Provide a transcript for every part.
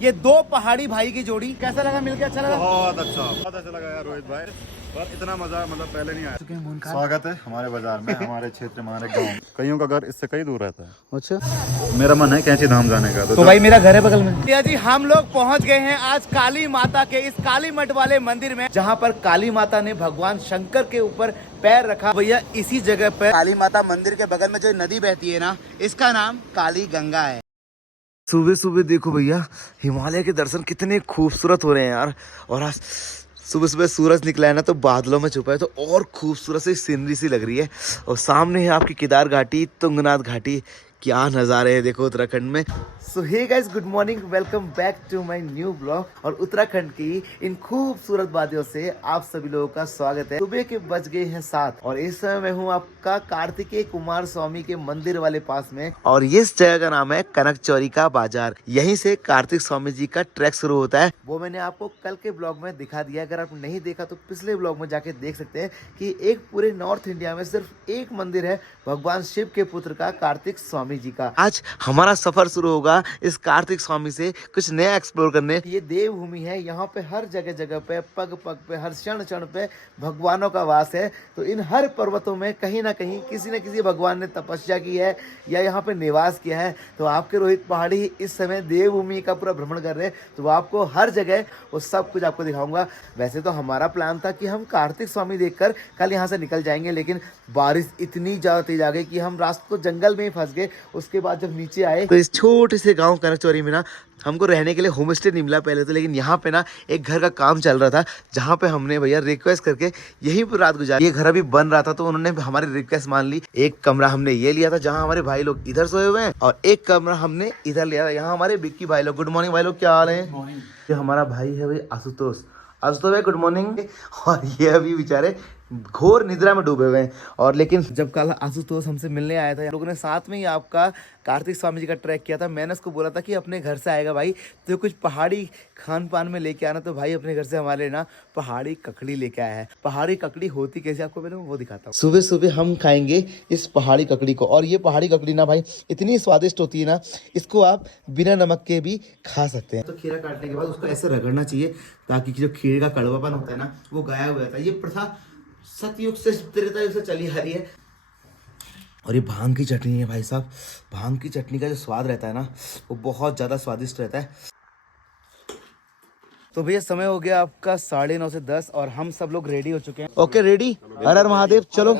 ये दो पहाड़ी भाई की जोड़ी। कैसा लगा मिलके? अच्छा लगा? बहुत अच्छा लगा यार रोहित भाई, पर इतना मजा मतलब पहले नहीं आया। स्वागत है हमारे बाजार में, हमारे क्षेत्र में, हमारे गाँव। कईयों का घर इससे कई दूर रहता है। अच्छा, मेरा मन है कैंची धाम जाने का, तो भाई मेरा घर है बगल में। भैया जी हम लोग पहुंच गए हैं आज काली माता के इस काली मठ वाले मंदिर में, जहां पर काली माता ने भगवान शंकर के ऊपर पैर रखा। भैया इसी जगह पर काली माता मंदिर के बगल में जो नदी बहती है ना, इसका नाम काली गंगा है। सुबह सुबह देखो भैया, हिमालय के दर्शन कितने खूबसूरत हो रहे हैं यार। और आज सुबह सुबह सूरज निकला है ना, तो बादलों में छुपा है, तो और खूबसूरत सी सीनरी सी लग रही है। और सामने है आपकी केदार घाटी, तुंगनाथ घाटी। क्या नज़ारे हैं देखो उत्तराखंड में। So hey guys, good morning, welcome back to my new blog. और उत्तराखंड की इन खूबसूरत वादियों से आप सभी लोगों का स्वागत है। सुबह के बज गए हैं 7 और इस समय मैं हूँ आपका कार्तिकेय कुमार स्वामी के मंदिर वाले पास में। और इस जगह का नाम है कनकचौरी का बाजार। यहीं से कार्तिक स्वामी जी का ट्रैक शुरू होता है। वो मैंने आपको कल के ब्लॉग में दिखा दिया। अगर आप नहीं देखा तो पिछले ब्लॉग में जाके देख सकते हैं कि एक पूरे नॉर्थ इंडिया में सिर्फ एक मंदिर है भगवान शिव के पुत्र का, कार्तिक स्वामी जी का। आज हमारा सफर शुरू होगा इस कार्तिक स्वामी से कुछ नया एक्सप्लोर करने। ये देवभूमि है, यहाँ पे हर जगह जगह पे, पग पग पे, हर क्षण क्षण पे भगवानों का वास है। तो इन हर पर्वतों में कहीं ना कहीं किसी न किसी भगवान ने तपस्या की है या यहाँ पे निवास किया है। तो आपके रोहित पहाड़ी इस समय देवभूमि का पूरा भ्रमण कर रहे हैं, तो आपको हर जगह वो सब कुछ आपको दिखाऊंगा। वैसे तो हमारा प्लान था कि हम कार्तिक स्वामी देखकर कल यहाँ से निकल जाएंगे, लेकिन बारिश इतनी ज्यादा तेज आ गई कि हम रास्ते को जंगल में ही फंस गए। उसके बाद जब नीचे आए तो इस छोटे से गांव कनकचौरी में ना हमको रहने के लिए होम स्टे नहीं मिला पहले तो, लेकिन यहाँ पे ना एक घर का काम चल रहा था, जहाँ पे हमने भैया रिक्वेस्ट करके यहीं पर रात गुजारी। ये घर अभी बन रहा था तो उन्होंने हमारी रिक्वेस्ट मान ली। एक कमरा हमने ये लिया था जहाँ हमारे भाई लोग इधर सोए हुए हैं, और एक कमरा हमने इधर लिया था। यहाँ हमारे बिक्की भाई लोग, गुड मॉर्निंग भाई लोग, क्या हाल है? ये हमारा भाई है भाई आशुतोष भाई, गुड मॉर्निंग। और ये अभी बेचारे घोर निद्रा में डूबे हुए हैं। और लेकिन जब कल आशुतोष हमसे मिलने आया था, लोगों ने साथ में ही आपका कार्तिक स्वामी जी का ट्रैक किया था। मैंने उसको बोला था कि अपने घर से आएगा भाई तो कुछ पहाड़ी खान पान में लेके आना। तो भाई अपने घर से हमारे ना पहाड़ी ककड़ी लेके आया है। पहाड़ी ककड़ी होती कैसे आपको पहले वो दिखाता हूँ। सुबह सुबह हम खाएंगे इस पहाड़ी ककड़ी को, और ये पहाड़ी ककड़ी ना भाई इतनी स्वादिष्ट होती है ना, इसको आप बिना नमक के भी खा सकते हैं। तो खीरा काटने के बाद उसको ऐसे रगड़ना चाहिए ताकि जो खीरे का कड़वापन होता है ना वो गायब हो जाता है। ये प्रथा सतयुग से त्रेता युग से चली आ रही है। और ये भांग की चटनी है भाई साहब। भांग की चटनी का जो स्वाद रहता है ना वो बहुत ज़्यादा स्वादिष्ट रहता है। तो भैया समय हो गया आपका 9:30 से 10 और हम सब लोग रेडी हो चुके हैं। ओके रेडी, हर हर महादेव। चलो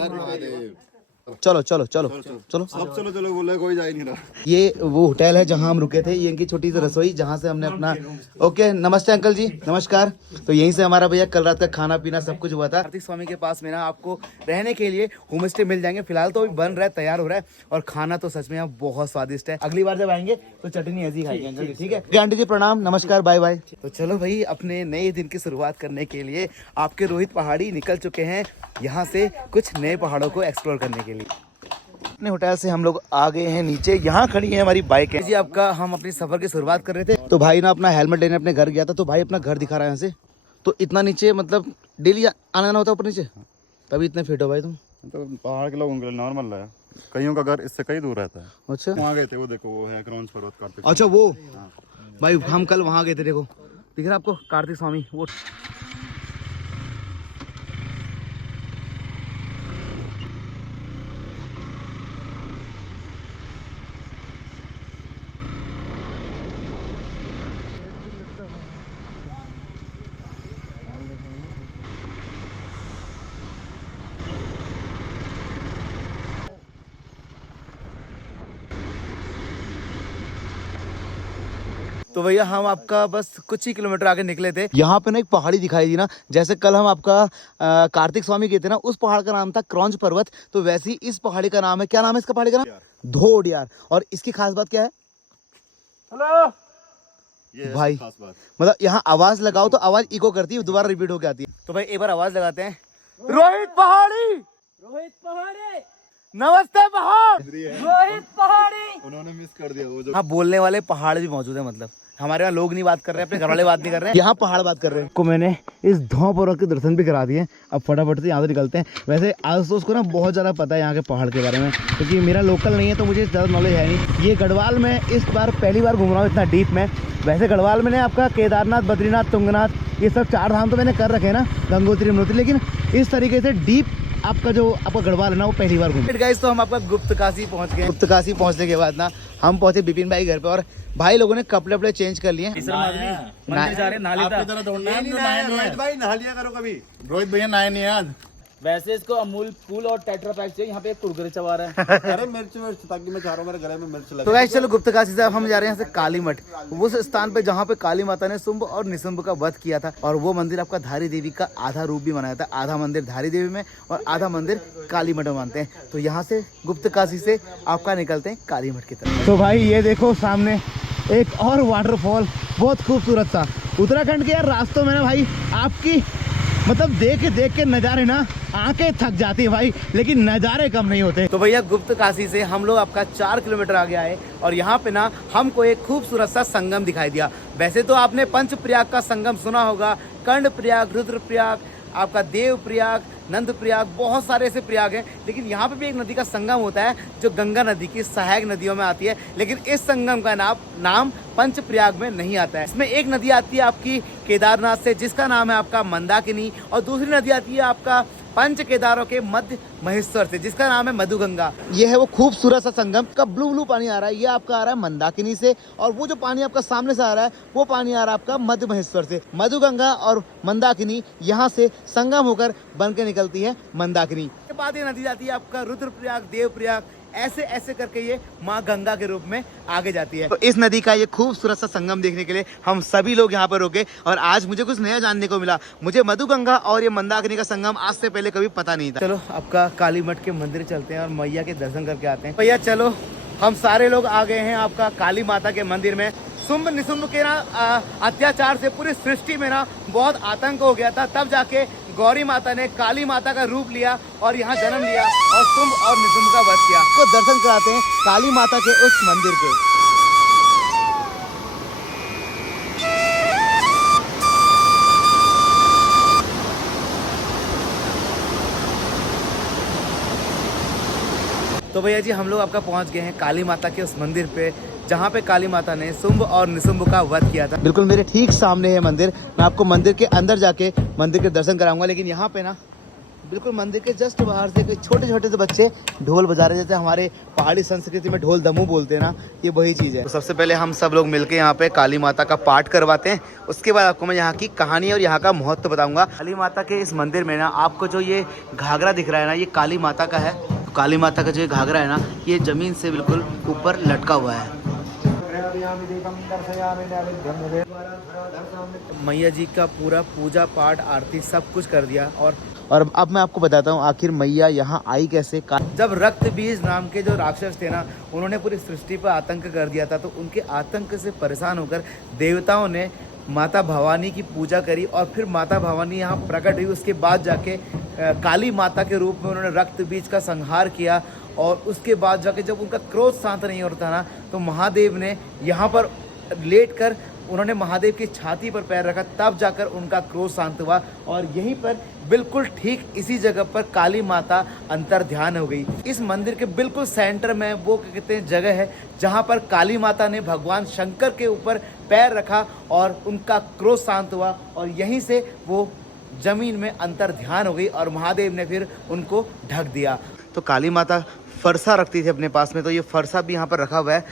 चलो चलो चलो चलो सब चलो चलो बोले, कोई जा ही नहीं रहा। ये वो होटल है जहाँ हम रुके थे, ये इनकी छोटी सी रसोई जहाँ से हमने अपना। ओके नमस्ते अंकल जी, नमस्कार। तो यहीं से हमारा भैया कल रात का खाना पीना सब कुछ हुआ था। कार्तिक स्वामी के पास में ना आपको रहने के लिए होम स्टे मिल जाएंगे। फिलहाल तो अभी बन रहा है, तैयार हो रहा है, और खाना तो सच में यहाँ बहुत स्वादिष्ट है। अगली बार जब आएंगे तो चटनी ऐसी खाएंगे अंकल जी, ठीक है? आंटी जी प्रणाम, नमस्कार, बाय बाय। तो चलो भाई अपने नए दिन की शुरुआत करने के लिए आपके रोहित पहाड़ी निकल चुके हैं यहाँ से कुछ नए पहाड़ों को एक्सप्लोर करने के लिए। अपने होटल से हम लोग आ गए हैं नीचे। यहाँ खड़ी है हमारी बाइक है जी आपका। हम अपनी सफर की शुरुआत कर रहे थे तो भाई ना अपना हेलमेट लेने अपने घर गया था, तो भाई अपना घर दिखा रहा है यहाँ से। तो इतना नीचे मतलब डेली आना जाना होता है ऊपर नीचे, तभी इतने फिट हो भाई तुम। तो पहाड़ के लोगों के लिए नॉर्मल है, कईयों का घर इससे कई दूर रहता है। अच्छा वहाँ गए थे, वो देखो वो है क्रॉन्स पर्वत कार्तिक। अच्छा वो भाई हम कल वहाँ गए थे, देखो दिख रहा है आपको कार्तिक स्वामी वो। तो भैया हम आपका बस कुछ ही किलोमीटर आगे निकले थे। यहाँ पे ना एक पहाड़ी दिखाई दी ना, जैसे कल हम आपका कार्तिक स्वामी गए थे ना, उस पहाड़ का नाम था क्रॉन्च पर्वत, तो वैसे ही इस पहाड़ी का नाम है, क्या नाम है इसका पहाड़ी का नाम? धोडियार। और इसकी खास बात क्या है? हेलो भाई, मतलब यहाँ आवाज लगाओ तो आवाज इको करती है, दोबारा रिपीट होकर आती है। तो भाई एक बार आवाज लगाते हैं, रोहित पहाड़ी, रोहित पहाड़ी, नमस्ते पहाड़, रोहित पहाड़ी। उन्होंने मिस कर दिया वो जो। हाँ बोलने वाले पहाड़ भी मौजूद है, मतलब हमारे यहाँ लोग नहीं बात कर रहे हैं, अपने घर वाले बात नहीं कर रहे हैं, यहाँ पहाड़ बात कर रहे हैं। को मैंने इस धौं पर्वत के दर्शन भी करा दिए। अब फटाफट से यहाँ से निकलते हैं। वैसे आशुतोष को ना बहुत ज़्यादा पता है यहाँ के पहाड़ के बारे में, क्योंकि मेरा लोकल नहीं है तो मुझे ज़्यादा नॉलेज है नहीं। ये गढ़वाल में इस बार पहली बार घूम रहा हूँ इतना डीप में। वैसे गढ़वाल में ने आपका केदारनाथ, बद्रीनाथ, तुंगनाथ ये सब 4 धाम तो मैंने कर रखे हैं ना, गंगोत्री, यमुनोत्री, लेकिन इस तरीके से डीप आपका जो आपका गढ़वाल है ना वो पहली बार घूमे। गाइस तो हम आपका गुप्तकाशी पहुंच गए। गुप्तकाशी पहुंचने के बाद ना हम पहुंचे बिपिन भाई घर पे और भाई लोगों ने कपड़े वपड़े चेंज कर लिए। रोहित भाई नहा लिया करो कभी। रोहित भैया नहाए नहीं आज। वैसे इसको अमूल कूल और टेट्रा पैक चाहिए। यहाँ पे एक कुरकुरे चबा रहा है। अरे मिर्च ताकि मैं चारों मेरे गले में मिर्च लगे। तो गाइस चलो गुप्तकाशी से हम जा रहे हैं यहाँ से काली मठ, उस स्थान पे जहाँ पे काली माता ने शुंभ और निशुंभ का वध किया था। और वो मंदिर आपका धारी देवी का आधा रूप भी बनाया था, आधा मंदिर धारी देवी में और आधा मंदिर काली मठ में मानते हैं। तो यहाँ से गुप्तकाशी से आपका निकलते हैं काली मठ की तरफ। तो भाई ये देखो सामने एक और वाटरफॉल, बहुत खूबसूरत सा। उत्तराखंड के यार रास्तों में ना भाई आपकी मतलब देख के नज़ारे ना आंखें थक जाती है भाई, लेकिन नज़ारे कम नहीं होते। तो भैया गुप्तकाशी से हम लोग आपका 4 किलोमीटर आगे आए और यहाँ पे ना हमको एक खूबसूरत सा संगम दिखाई दिया। वैसे तो आपने पंच प्रयाग का संगम सुना होगा, कर्ण प्रयाग, रुद्र प्रयाग, आपका देव प्रयाग, नंद प्रयाग, बहुत सारे ऐसे प्रयाग हैं, लेकिन यहाँ पे भी एक नदी का संगम होता है जो गंगा नदी की सहायक नदियों में आती है। लेकिन इस संगम का नाम पंच प्रयाग में नहीं आता है। इसमें एक नदी आती है आपकी केदारनाथ से जिसका नाम है आपका मंदाकिनी, और दूसरी नदी आती है आपका पंच केदारों के मध्य महेश्वर से जिसका नाम है मधुगंगा। ये है वो खूबसूरत सा संगम का ब्लू पानी आ रहा है, ये आपका आ रहा है मंदाकिनी से, और वो जो पानी आपका सामने से आ रहा है वो पानी आ रहा है आपका मध्य महेश्वर से। मधुगंगा और मंदाकिनी यहाँ से संगम होकर बन के निकलती है मंदाकिनी। के बाद ये नदी जाती है आपका रुद्रप्रयाग, देवप्रयाग, ऐसे ऐसे करके ये माँ गंगा के रूप में आगे जाती है। तो इस नदी का ये खूबसूरत सा संगम देखने के लिए हम सभी लोग यहाँ पर रुके और आज मुझे कुछ नया जानने को मिला। मुझे मधुगंगा और ये मंदाकिनी का संगम आज से पहले कभी पता नहीं था। चलो आपका काली मठ के मंदिर चलते हैं और मैया के दर्शन करके आते हैं। भैया चलो हम सारे लोग आ गए हैं आपका काली माता के मंदिर में। शुंभ निशुंभ के ना अत्याचार से पूरी सृष्टि में ना बहुत आतंक हो गया था, तब जाके गौरी माता ने काली माता का रूप लिया और यहाँ जन्म लिया और शुंभ और निशुंभ का वध किया। तो दर्शन कराते हैं काली माता के उस मंदिर के। तो भैया जी हम लोग आपका पहुंच गए हैं काली माता के उस मंदिर पे जहाँ पे काली माता ने शुंभ और निशुंभ का वध किया था। बिल्कुल मेरे ठीक सामने है मंदिर। मैं आपको मंदिर के अंदर जाके मंदिर के दर्शन कराऊंगा, लेकिन यहाँ पे ना बिल्कुल मंदिर के जस्ट बाहर से छोटे छोटे से बच्चे ढोल बजा रहे, जैसे हमारे पहाड़ी संस्कृति में ढोल दमू बोलते हैं ना, ये वही चीज़ है। तो सबसे पहले हम सब लोग मिलके यहाँ पे काली माता का पाठ करवाते हैं, उसके बाद आपको मैं यहाँ की कहानी और यहाँ का महत्व बताऊंगा। काली माता के इस मंदिर में ना आपको जो ये घाघरा दिख रहा है ना, ये काली माता का है। तो काली माता का जो ये घाघरा है ना, ये जमीन से बिल्कुल ऊपर लटका हुआ है। मैया जी का पूरा पूजा पाठ आरती सब कुछ कर दिया और अब मैं आपको बताता हूँ आखिर मैया यहाँ आई कैसे। जब रक्त बीज नाम के जो राक्षस थे ना, उन्होंने पूरी सृष्टि पर आतंक कर दिया था, तो उनके आतंक से परेशान होकर देवताओं ने माता भवानी की पूजा करी और फिर माता भवानी यहाँ प्रकट हुई। उसके बाद जाके काली माता के रूप में उन्होंने रक्त बीज का संहार किया और उसके बाद जाके जब उनका क्रोध शांत नहीं होता ना, तो महादेव ने यहाँ पर लेटकर उन्होंने महादेव की छाती पर पैर रखा, तब जाकर उनका क्रोध शांत हुआ। और यहीं पर बिल्कुल ठीक इसी जगह पर काली माता अंतर ध्यान हो गई। इस मंदिर के बिल्कुल सेंटर में वो कहते हैं जगह है जहाँ पर काली माता ने भगवान शंकर के ऊपर पैर रखा और उनका क्रोध शांत हुआ और यहीं से वो जमीन में अंतर ध्यान हो गई और महादेव ने फिर उनको ढक दिया। तो काली माता फरसा रखती थी अपने पास में, तो ये फरसा भी यहाँ पर रखा हुआ है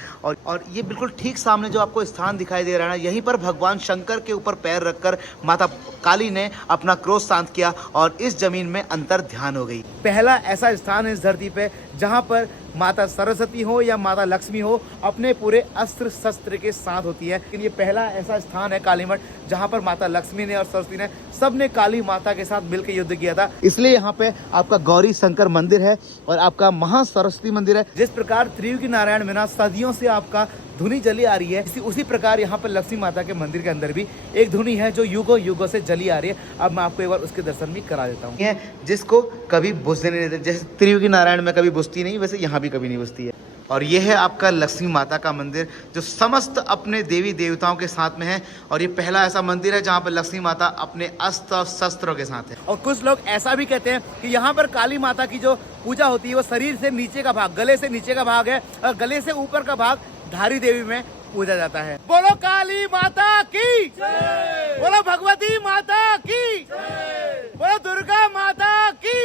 और ये बिल्कुल ठीक सामने जो आपको स्थान दिखाई दे रहा है ना, यहीं पर भगवान शंकर के ऊपर पैर रखकर माता काली ने अपना क्रोध शांत किया और इस जमीन में अंतर ध्यान हो गई। पहला ऐसा स्थान है इस धरती पे जहाँ पर माता सरस्वती हो या माता लक्ष्मी हो अपने पूरे अस्त्र शस्त्र के साथ होती है। लेकिन ये पहला ऐसा स्थान है काली मठ जहाँ पर माता लक्ष्मी ने और सरस्वती ने सबने काली माता के साथ मिलकर युद्ध किया था। इसलिए यहाँ पे आपका गौरी शंकर मंदिर है और आपका महा सरस्वती मंदिर है। जिस प्रकार त्रियुगी नारायण में ना सदियों से आपका धुनी जली आ रही है, उसी प्रकार यहाँ पर लक्ष्मी माता के मंदिर के अंदर भी एक धुनी है जो युगों युगों से जली आ रही है। अब मैं आपको एक बार उसके दर्शन भी करा देता हूँ। ये जिसको कभी बुझने नहीं देते, जैसे त्रियुगी नारायण में कभी बुझती नहीं, वैसे यहाँ भी कभी नहीं बुझती है। और ये है आपका लक्ष्मी माता का मंदिर जो समस्त अपने देवी देवताओं के साथ में है और ये पहला ऐसा मंदिर है जहाँ पर लक्ष्मी माता अपने अस्त्र शस्त्रों के साथ है। और कुछ लोग ऐसा भी कहते हैं कि यहाँ पर काली माता की जो पूजा होती है वो शरीर से नीचे का भाग, गले से नीचे का भाग है और गले से ऊपर का भाग धारी देवी में पूजा जाता है। बोलो काली माता की, बोलो भगवती माता की, बोलो दुर्गा माता की।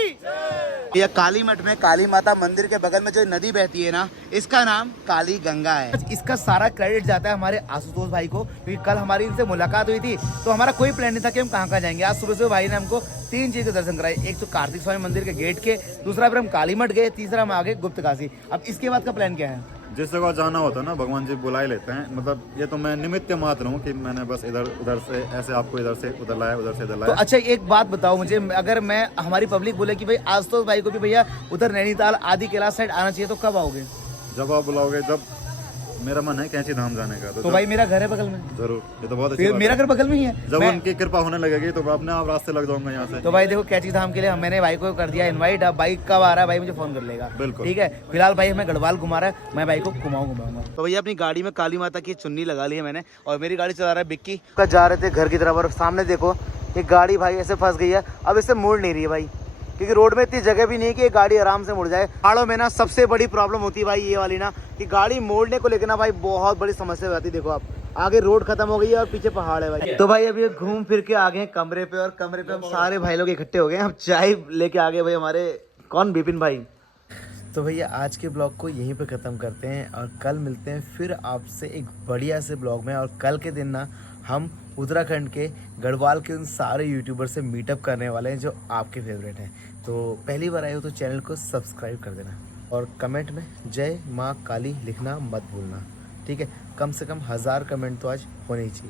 यह काली मठ में काली माता मंदिर के बगल में जो नदी बहती है ना, इसका नाम काली गंगा है। इसका सारा क्रेडिट जाता है हमारे आशुतोष भाई को, क्योंकि कल हमारी इनसे मुलाकात हुई थी तो हमारा कोई प्लान नहीं था कि हम कहाँ कहाँ जाएंगे। आज सुबह से भाई ने हमको 3 चीज के दर्शन कराए। एक तो कार्तिक स्वामी मंदिर के गेट के, दूसरा फिर हम काली मठ गए, तीसरा हम आगे गुप्त काशी। अब इसके बाद का प्लान क्या है? जिस जगह जाना होता है ना, भगवान जी बुला ही लेते हैं। मतलब ये तो मैं निमित्त मात्र हूँ कि मैंने बस इधर उधर से ऐसे आपको इधर से उधर लाया, उधर से इधर तो लाया। अच्छा एक बात बताओ मुझे, अगर मैं हमारी पब्लिक बोले कि भाई आशुतोष भाई को भी भैया उधर नैनीताल आदि कैलाश साइड आना चाहिए, तो कब आओगे? जब आप बुलाओगे, जब मेरा मन है कैंची धाम जाने का तो भाई मेरा घर है बगल में। जरूर, ये तो बहुत अच्छी बात मेरा है। घर बगल में ही है। जब उनकी कृपा होने लगेगी तो मैं अपने आप रास्ते लग जाऊंगा यहाँ से। तो भाई देखो कैंची धाम के लिए मैंने भाई को कर दिया इनवाइट। अब भाई कब आ रहा है भाई मुझे फोन कर लेगा। बिल्कुल। ठीक है, फिलहाल भाई हमें गढ़वाल घुमा रहा है, मैं भाई को घुमाऊंगा। तो भैया अपनी गाड़ी में काली माता की चुन्नी लगा ली है मैंने, और मेरी गाड़ी चला रहा है बिक्की का। जा रहे थे घर की तरफ और सामने देखो ये गाड़ी भाई ऐसे फंस गई है। अब इससे मुड़ नहीं रही है भाई, क्योंकि रोड में इतनी जगह भी नहीं है कि ये गाड़ी आराम से मुड़ जाए। पहाड़ों में ना सबसे बड़ी प्रॉब्लम होती है भाई ये वाली ना, कि गाड़ी मोड़ने को लेकर ना भाई बहुत बड़ी समस्या हो जाती है। देखो आप आगे रोड खत्म हो गई है और पीछे पहाड़ है भाई। तो भाई अभी घूम फिर के आ गए कमरे पे, और कमरे पे हम सारे भाई लोग इकट्ठे हो गए। हम चाय लेके आ गए भाई, हमारे कौन, विपिन भाई। तो भैया आज के ब्लॉग को यहीं पे ख़त्म करते हैं, और कल मिलते हैं फिर आपसे एक बढ़िया से ब्लॉग में। और कल के दिन ना हम उत्तराखंड के गढ़वाल के उन सारे यूट्यूबर से मीटअप करने वाले हैं जो आपके फेवरेट हैं। तो पहली बार आए हो तो चैनल को सब्सक्राइब कर देना, और कमेंट में जय माँ काली लिखना मत भूलना। ठीक है, कम से कम 1000 कमेंट तो आज होने ही चाहिए।